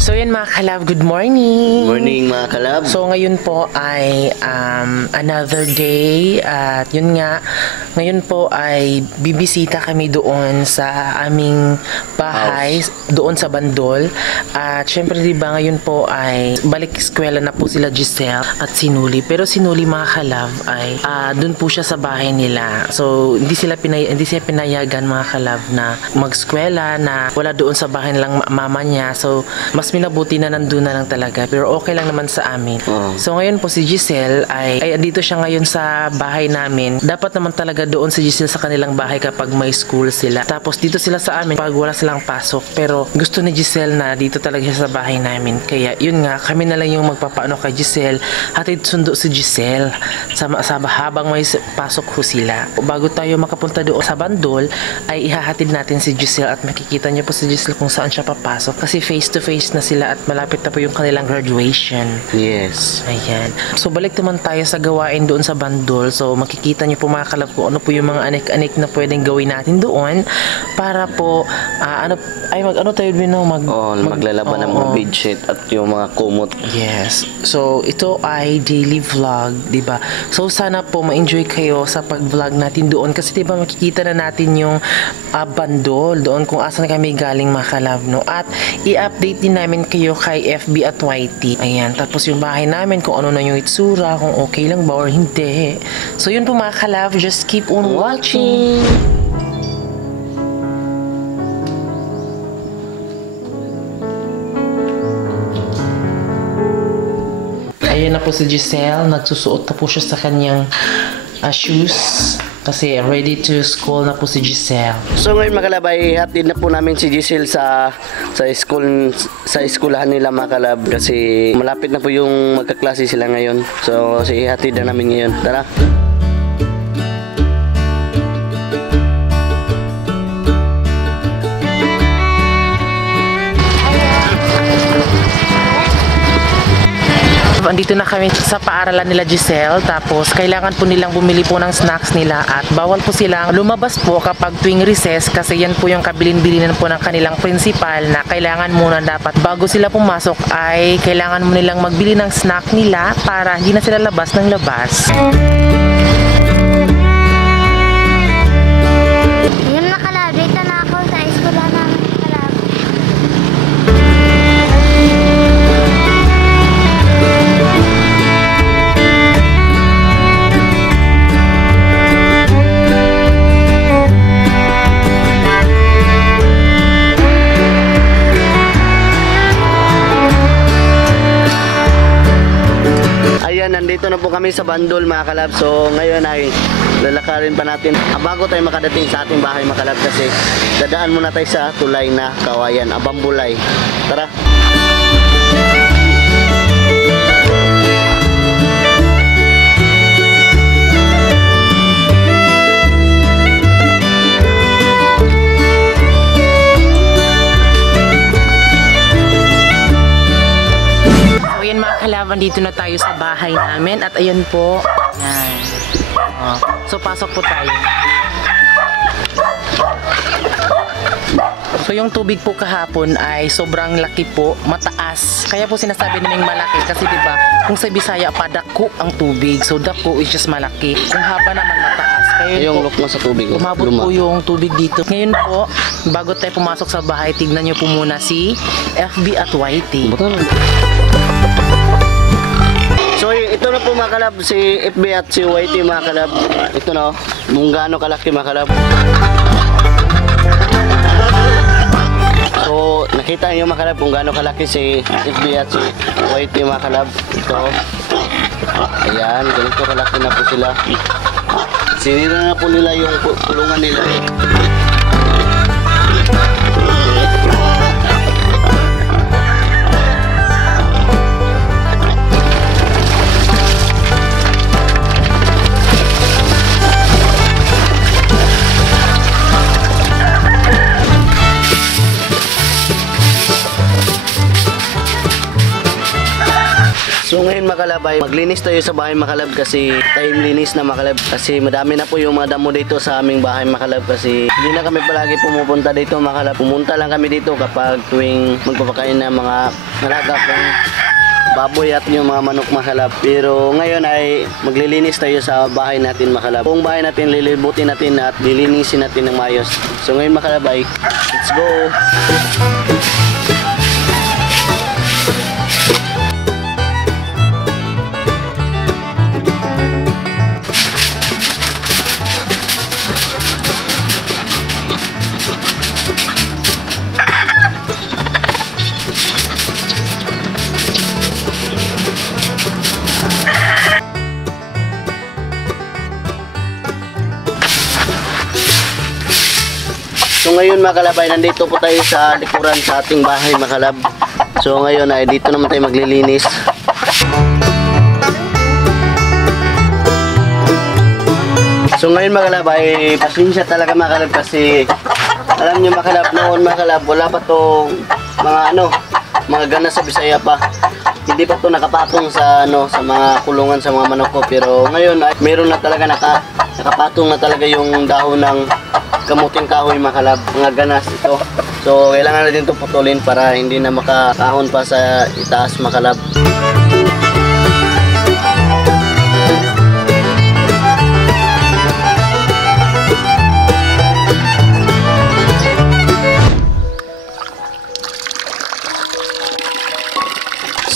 So yan mga kalab, good morning! Morning mga kalab. So ngayon po ay another day at yun nga, ngayon po ay bibisita kami doon sa aming bahay, doon sa Bandol. At syempre diba ngayon po ay balik eskwela na po sila Giselle at Sinuli. Pero Sinuli mga kalab ay doon po siya sa bahay nila. So hindi sila pinayagan mga kalab na mag-eskwela na wala doon sa bahay nilang mama niya. So mas minabuti na nandun na lang talaga, pero okay lang naman sa amin. So ngayon po si Giselle ay dito siya ngayon sa bahay namin. Dapat naman talaga doon si Giselle sa kanilang bahay kapag may school sila. Tapos dito sila sa amin pag wala silang pasok. Pero gusto ni Giselle na dito talaga siya sa bahay namin. Kaya yun nga, kami na lang yung magpapaano kay Giselle. Hatid sundo si Giselle sa habang may pasok ho sila. Bago tayo makapunta doon sa Bandol, ay ihahatid natin si Giselle at makikita niyo po si Giselle kung saan siya papasok. Kasi face to face na sila at malapit na po yung kanilang graduation. Yes. Ayan. So balik naman tayo sa gawain doon sa Bandol. So makikita niyo po mga kalab ko ano po yung mga anik-anik na pwedeng gawin natin doon para po maglalaban ng mga bedsheet at yung mga kumot. Yes. So ito ay daily vlog, 'di ba? So sana po ma-enjoy kayo sa pag-vlog natin doon kasi 'di ba makikita na natin yung Bandol doon kung asan kami galing mga kalab, no? At i-update din namin kayo kay FB at YT. Ayan. Tapos yung bahay namin kung ano na yung itsura, kung okay lang ba or hindi. So yun po mga kalab, just keep on watching. Ayan na po si Giselle, nagsusuot na po siya sa kanyang shoes kasi ready to school na po si Giselle. So ngayon mga kalab ay hatid na po namin si Giselle sa eskwelahan nila mga kalab kasi malapit na po yung magkaklase sila ngayon. So ihatid na namin ngayon. Tara. Andito na kami sa paaralan nila Giselle, tapos kailangan po nilang bumili po ng snacks nila at bawal po silang lumabas po kapag tuwing recess kasi yan po yung kabilin-bilinan po ng kanilang principal na kailangan muna dapat bago sila pumasok ay kailangan mo nilang magbili ng snack nila para hindi na sila labas ng labas. Ayun na kalab, dito na ako sa eskwela namin kalab. Nandito na po kami sa Bandol mga kalab. So ngayon ay lalakarin pa natin bago tayo makadating sa ating bahay mga kalab kasi dadaan muna tayo sa tulay na Kawayan, Abambulay. Tara. Dito na tayo sa bahay namin at ayan po. Yan. So pasok po tayo. So yung tubig po kahapon ay sobrang laki po, mataas. Kaya po sinasabi naming malaki kasi 'di ba, kung sa Bisaya pa dako ang tubig. So dako is just malaki. Kung haba naman mataas. Kaya yung look mo sa tubig. Umabot po yung tubig dito. Ngayon po, bago tayo pumasok sa bahay, tignan niyo po muna si FB at YT. So ito na po mga kalab, si FB at si YT mga kalab. Ito na, kung gaano kalaki mga kalab. So nakita niyo mga kalab kung gaano kalaki si FB at si YT mga kalab. Ito. Ayan, ganito kalaki na po sila. Sinira na po nila yung kulungan nila. So ngayon mga kalab ay maglinis tayo sa bahay mga kalab kasi time linis na mga kalab kasi madami na po yung mga damo dito sa aming bahay mga kalab kasi hindi na kami palagi pumupunta dito mga kalab. Pumunta lang kami dito kapag tuwing magpapakain ng mga alaga kong baboy at yung mga manok mga kalab. Pero ngayon ay maglilinis tayo sa bahay natin mga kalab. Kung bahay natin lilibutin natin at lilinisin natin ng maayos. So ngayon mga kalab ay let's go! So ngayon mga kalab ay nandito po tayo sa likuran sa ating bahay mga kalab. So ngayon ay dito naman tayo maglilinis. So ngayon mga kalab ay pasensya talaga mga kalab kasi alam niyo mga kalab noon mga kalab wala pa tong mga ganas sa Bisaya pa. Hindi pa to nakapatong sa sa mga kulungan sa mga manok ko pero ngayon ay meron na talaga nakapatong na talaga yung dahon ng kamuting kahoy mga kalab, mga ganas ito. So kailangan natin ito putulin para hindi na makakahon pa sa itaas mga kalab.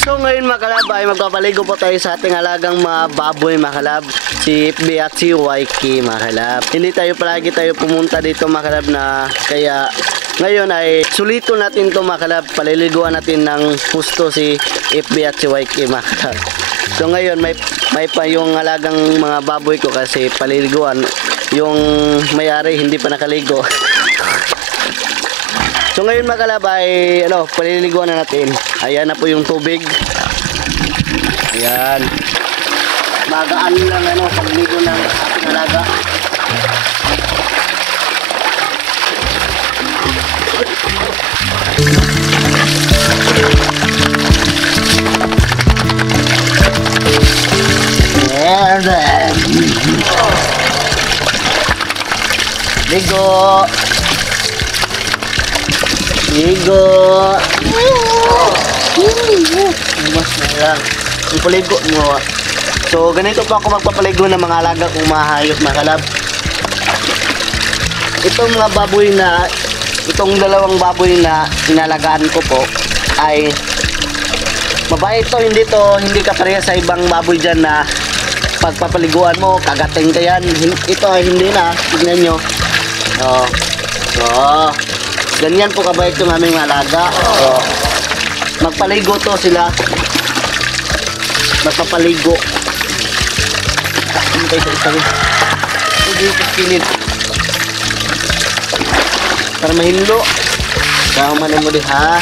So ngayon mga kalab ay magpapaligo po tayo sa ating alagang mga baboy mga kalab, si FB at si YK mga kalab. Hindi palagi tayo pumunta dito mga kalab na kaya ngayon ay sulito natin to mga kalab, paliliguan natin ng husto si FB at si YK mga kalab. So ngayon may pa yung alagang mga baboy ko kasi paliliguan, yung may-ari hindi pa nakaligo. So ngayon mga kalab ay paliliguan na natin. Ayan na po yung tubig. Ayan. Magaan lang pagligo ng ating alaga. Ligo. Ligo. Mas na lang. Ipaligo mo. So ganito pa ako magpapaligo ng mga alaga kong mga hayop mga kalab. Itong dalawang baboy na inalagaan ko po ay mabait to, hindi ka pareha sa ibang baboy dyan na pagpapaliguan mo, kagating ka yan. Ito ay hindi na, tignan nyo. Ganyan po kabait yung aming alaga. Magpaligo to sila. Magpapaligo. Ano tayo sa isa rin? Hindi ko kilid. Para mahilo. Kahumanin mo din ha.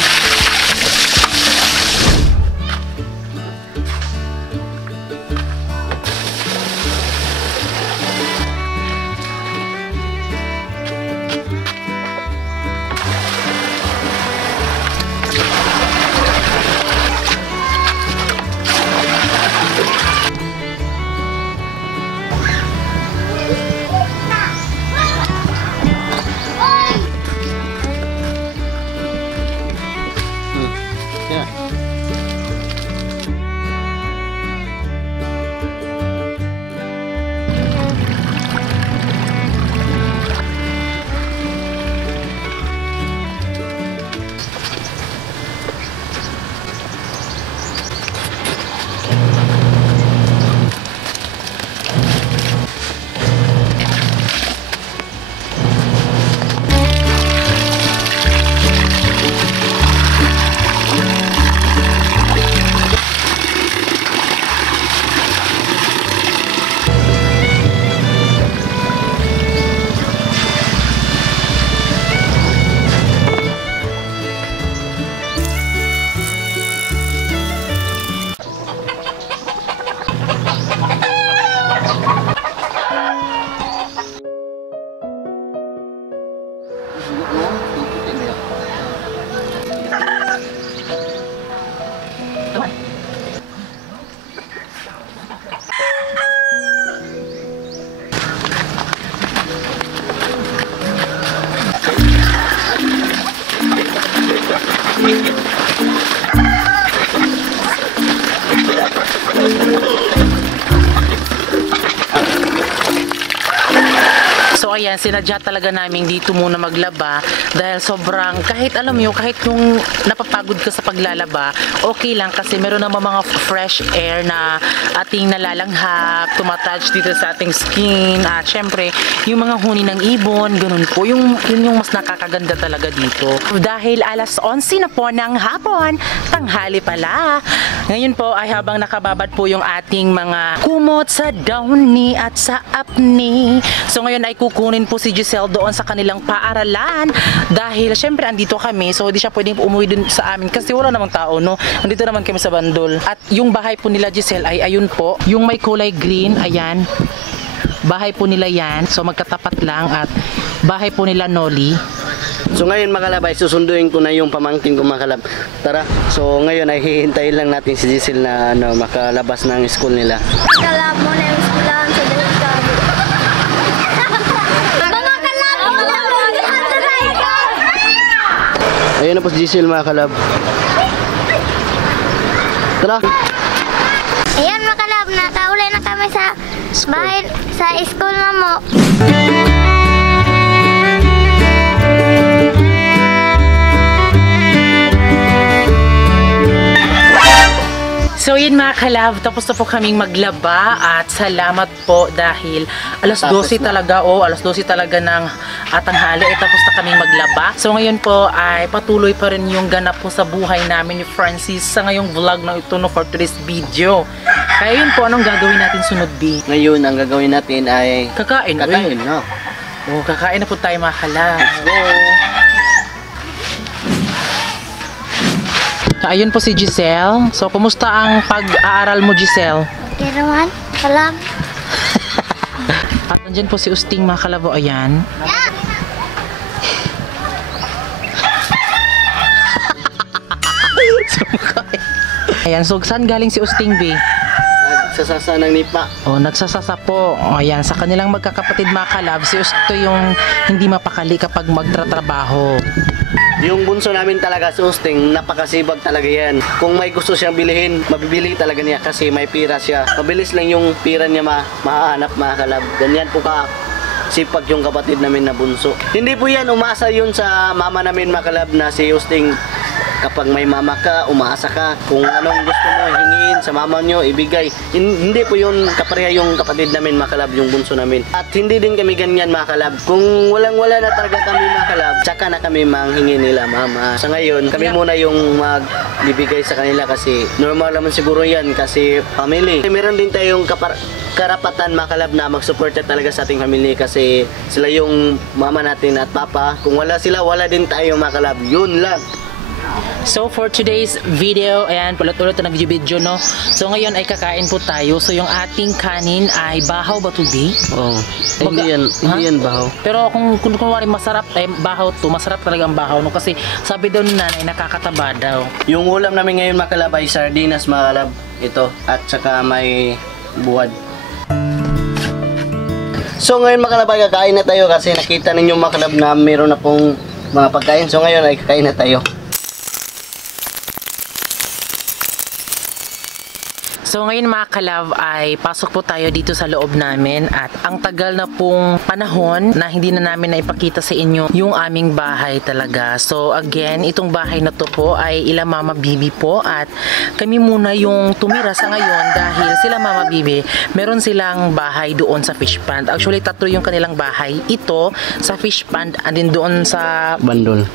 Ayan, sinadya talaga namin dito muna maglaba dahil sobrang, kahit alam mo, kahit yung napapagod ka sa paglalaba, okay lang kasi meron naman mga fresh air na ating nalalanghap, tumatouch dito sa ating skin, at syempre, yung mga huni ng ibon, ganun po, yun yung mas nakakaganda talaga dito. Dahil alas 11 na po ng hapon, tanghali pala. Ngayon po ay habang nakababad po yung ating mga kumot sa downy at sa apni. So ngayon ay kukunin po si Giselle doon sa kanilang paaralan dahil syempre andito kami, so hindi siya pwedeng umuwi dun sa amin kasi wala namang tao, no? Andito naman kami sa bandol. At yung bahay po nila Giselle ay ayun po, yung may kulay green, ayan. Bahay po nila yan, so magkatapat lang, at bahay po nila Noli. So ngayon mga kalab, ay susunduin ko na yung pamangkin ko mga kalab. Tara, so ngayon ay hihintayin lang natin si Giselle na makalabas ng school nila. Kalab mo na yung eskwelahan sa delikado. Mga kalab mo na Ayun na po si Giselle mga kalab. Tara! Ayan mga kalab, nakauli na kami sa bahay, sa school na mo. So yun mga kalab, tapos na po kaming maglaba at salamat po dahil alas 12 talaga, alas 12 talaga ng tanghali ay tapos na kaming maglaba. So ngayon po ay patuloy pa rin yung ganap po sa buhay namin ni Francis sa ngayong vlog na ito, no, for today's video. Kaya yun po, anong gagawin natin sunod, B? Ngayon ang gagawin natin ay Kakain, no? Kakain na po tayo mga kalab. Let's go! Ayun po si Giselle. So, kumusta ang pag-aaral mo, Giselle? Okay naman, kalab. At nandyan po si Usting mga kalabo. Ayan. Ayan, so saan galing si Usting, B? Nagsasasa ng nipa. Nagsasasa po. Ayan, sa kanilang magkakapatid mga kalab, si Usto yung hindi mapakali kapag magtratrabaho. Yung bunso namin talaga si Usting, napakasibag talaga yan. Kung may gusto siyang bilihin, mabibili talaga niya kasi may pira siya. Mabilis lang yung pira niya mahahanap mga kalab. Ganyan po ka sipag yung kapatid namin na bunso. Hindi po yan, umaasa yun sa mama namin mga kalab na si Usting. Kapag may mama ka, umaasa ka. Kung anong gusto mo hingin sa mama nyo, ibigay. Hindi po yun kapareha yung kapatid namin mga kalab, yung bunso namin. At hindi din kami ganyan mga kalab. Kung walang-wala na talaga kami mga kalab, tsaka na kami manghingi nila mama. Sa ngayon, kami muna yung magbibigay sa kanila kasi normal naman siguro yan kasi family. Meron din tayong karapatan mga kalab na mag-suporta talaga sa ating family kasi sila yung mama natin at papa. Kung wala sila, wala din tayo mga kalab. Yun lang. So for today's video, ayan, ulit-ulit na video, no? So ngayon ay kakain po tayo. So yung ating kanin ay bahaw ba to, B? Hindi yan bahaw. Pero kung kunwari masarap, bahaw to, masarap talaga ang bahaw, no? Kasi sabi daw ni nanay, nakakataba daw. Yung ulam namin ngayon mga kalab ay sardinas mga kalab. Ito, at saka may buwad. So ngayon mga kalab ay kakain na tayo kasi nakita ninyo mga kalab na meron na pong mga pagkain. So ngayon ay kakain na tayo. So ngayon mga kalab ay pasok po tayo dito sa loob namin at ang tagal na pong panahon na hindi na namin naipakita sa inyo yung aming bahay talaga. So again, itong bahay na to po ay ila Mama Bibi po at kami muna yung tumira sa ngayon dahil sila Mama Bibi meron silang bahay doon sa fish pond. Actually 3 yung kanilang bahay. Ito sa fish pond and din doon sa Bandol.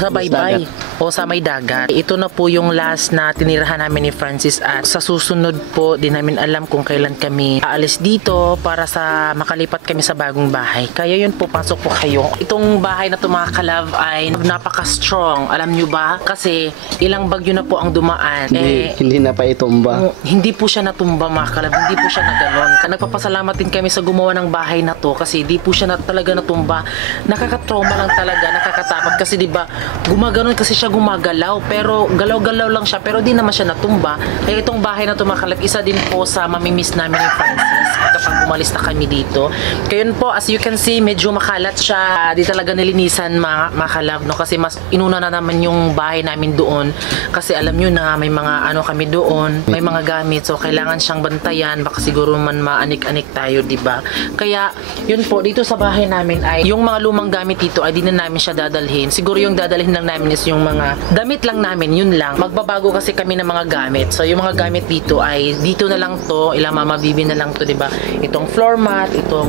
Sa baybay o sa may dagat. Ito na po yung last na tinirahan namin ni Francis at sa susunod po, di namin alam kung kailan kami aalis dito para sa makalipat kami sa bagong bahay. Kaya yun po, pasok po kayo. Itong bahay na to mga kalab ay napaka-strong. Alam nyo ba? Kasi ilang bagyo na po ang dumaan. Hindi na pa itumba. Hindi po siya natumba mga kalab. Hindi po siya na ganon. Nagpapasalamat din kami sa gumawa ng bahay na to kasi di po siya talaga natumba. Nakaka-trauma lang talaga, nakakatakot kasi di ba gumaganon kasi siya gumagalaw pero galaw-galaw lang siya pero di naman siya natumba. Kaya itong bahay na to mga kalab, isa din po sa mamimiss namin ni Francis kapag umalis na kami dito. Kaya yun po, as you can see, medyo makalat siya. Di talaga nilinisan mga kalab, no? Kasi mas inuna na naman yung bahay namin doon. Kasi alam nyo na may mga ano kami doon, may mga gamit. So kailangan siyang bantayan. Baka siguro man maanik-anik tayo, di ba? Kaya yun po, dito sa bahay namin ay yung mga lumang gamit dito ay di na namin siya dadalhin. Siguro yung dadalhin lang namin is yung mga damit lang namin, yun lang. Magbabago kasi kami ng mga gamit. So yung mga gamit dito ay dito na lang to, ila mama bibi na lang to, di ba? Itong floor mat, itong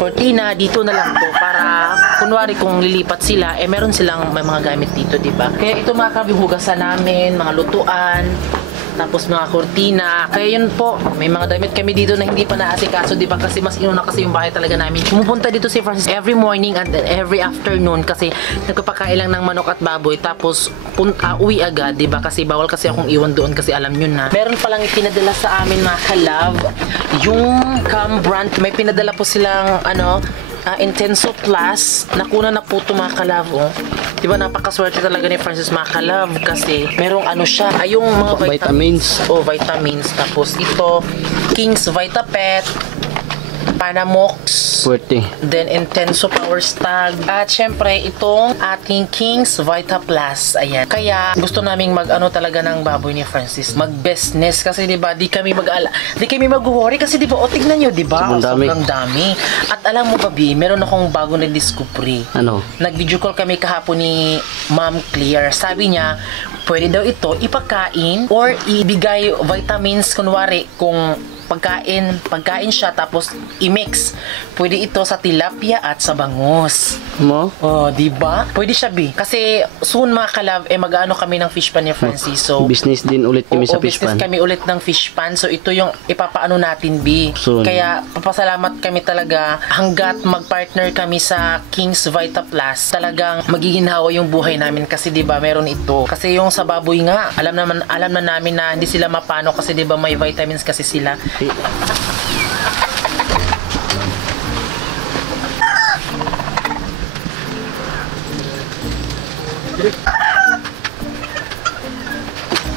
cortina, dito na lang to para kunwari kung lilipat sila, eh meron silang may mga gamit dito, di ba? Kaya ito mga kabihugasan namin, mga lutuan, tapos mga kortina. Kaya yun po, may mga damit kami dito na hindi pa naasikaso, di ba? Kasi mas inuna kasi yung bahay talaga namin. Pumupunta dito si Francis every morning and every afternoon kasi nagpapakain lang ng manok at baboy. Tapos uwi agad, di ba? Kasi bawal kasi akong iwan doon kasi alam nyo na. Meron palang ipinadala sa amin mga kalab, yung Cam brand. May pinadala po silang Intenso Plus. Nakuna na po ito mga kalab, oh. Diba napakaswerte talaga ni Francis mga kalab kasi merong siya, yung mga Vitamins. Oh, vitamins. Tapos ito, King's Vitapet, Panamox, Puwerte. then Intenso Power Stag, at syempre itong ating King's Vita Plus. Ayan. Kaya gusto naming talaga ng baboy ni Francis, mag-business kasi 'di ba, di kami mag-worry kasi 'di ba, tignan niyo 'di ba, sobrang dami. At alam mo ba, Bi, meron akong bago na discovery. Ano? Nag-video call kami kahapon ni Ma'am Clear. Sabi niya, pwede daw ito ipakain or ibigay vitamins, kunwari kung pagkain siya tapos i-mix. Pwede ito sa tilapia at sa bangus. Mo? Oh, di ba? Pwede siya, Bi. Kasi soon mga kalab, mag-ano kami ng fish pan ni Francis. So business din ulit kami sa fish pan. Business kami ulit ng fish pan. So ito yung ipapaano natin, Bi. Soon. Kaya papasalamat kami talaga hanggat mag-partner kami sa King's Vita Plus. Talagang magiginhawa yung buhay namin kasi 'di ba, meron ito. Kasi yung sa baboy nga, alam na namin na hindi sila mapano kasi 'di ba may vitamins kasi sila.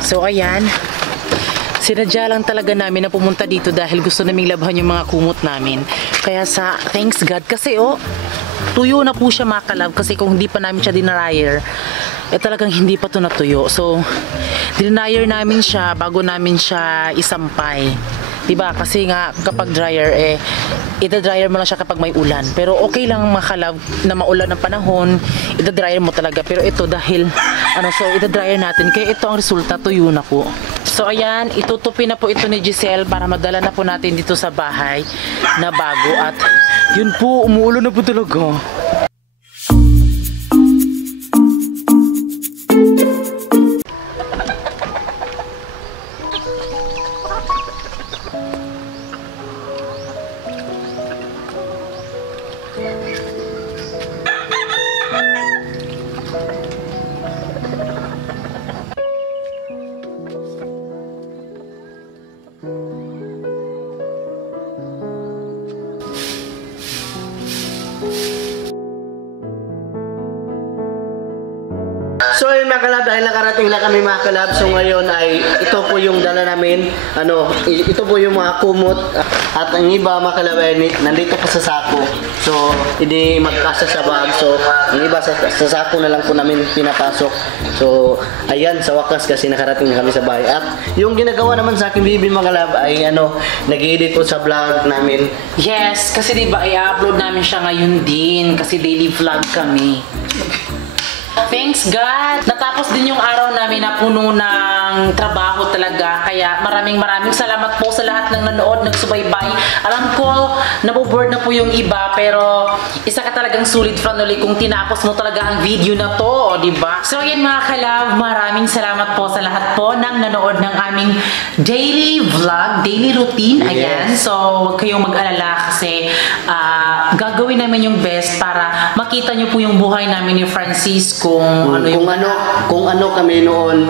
So ayan, sinadya lang talaga namin na pumunta dito dahil gusto naming labhan yung mga kumot namin. Kaya thanks God kasi tuyo na po siya mga kalab, kasi kung hindi pa namin siya dinryer, talagang hindi pa to natuyo. So dinryer namin siya bago namin siya isampay. Diba? Kasi nga kapag dryer ida-dryer mo lang siya kapag may ulan. Pero okay lang mga kalab na maulan ng panahon, ida-dryer mo talaga. Pero ito dahil so ida-dryer natin, kaya ito ang resulta, tuyo na po. So ayan, itutupi na po ito ni Giselle para madala na po natin dito sa bahay na bago. At yun po, umuulan na po talaga. So ayun mga kalab, dahil nakarating na kami mga kalab, so ngayon ay ito po yung dala namin, ito po yung mga kumot, at ang iba mga kalab ay nandito pa sa sako. So hindi magkasa sa bag, so ang iba sa sako na lang po namin pinapasok. So ayan, sa wakas kasi nakarating na kami sa bahay. At yung ginagawa naman sa akin bibi mga kalab ay nag-edit po sa vlog namin. Yes, kasi diba i-upload namin siya ngayon din kasi daily vlog kami. Thanks God! Natapos din yung araw namin na puno ng trabaho talaga. Kaya maraming salamat po sa lahat ng nanood, nagsubaybay. Alam ko, naboboard na po yung iba, pero isa ka talagang solid fan ulit kung tinapos mo talaga ang video na to, diba? So yan mga kalab, maraming salamat po sa lahat po ng nanood ng aming daily vlog, daily routine. Ayan, yes. So huwag kayong mag-alala kasi gagawin namin yung best para makita nyo po yung buhay namin ni Francis kung ano kami noon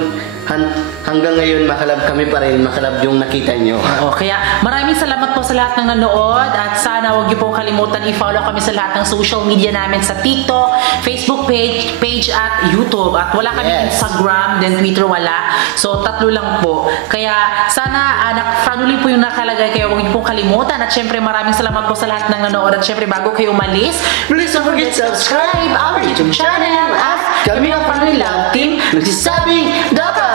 hanggang ngayon Makalab kami pa rin, Makalab yung nakita nyo. Oo, kaya maraming salamat po sa lahat ng nanood at sana huwag niyo pong kalimutan i-follow kami sa lahat ng social media namin sa TikTok, Facebook page at YouTube. At wala kami Instagram, then Twitter wala. So, 3 lang po. Kaya sana family po yung nakalagay, kaya huwag niyo pong kalimutan. At syempre maraming salamat po sa lahat ng nanood. At syempre bago kayo umalis, please don't forget to subscribe our YouTube channel at kami ang Family Love Team nagsasabing, Dapat!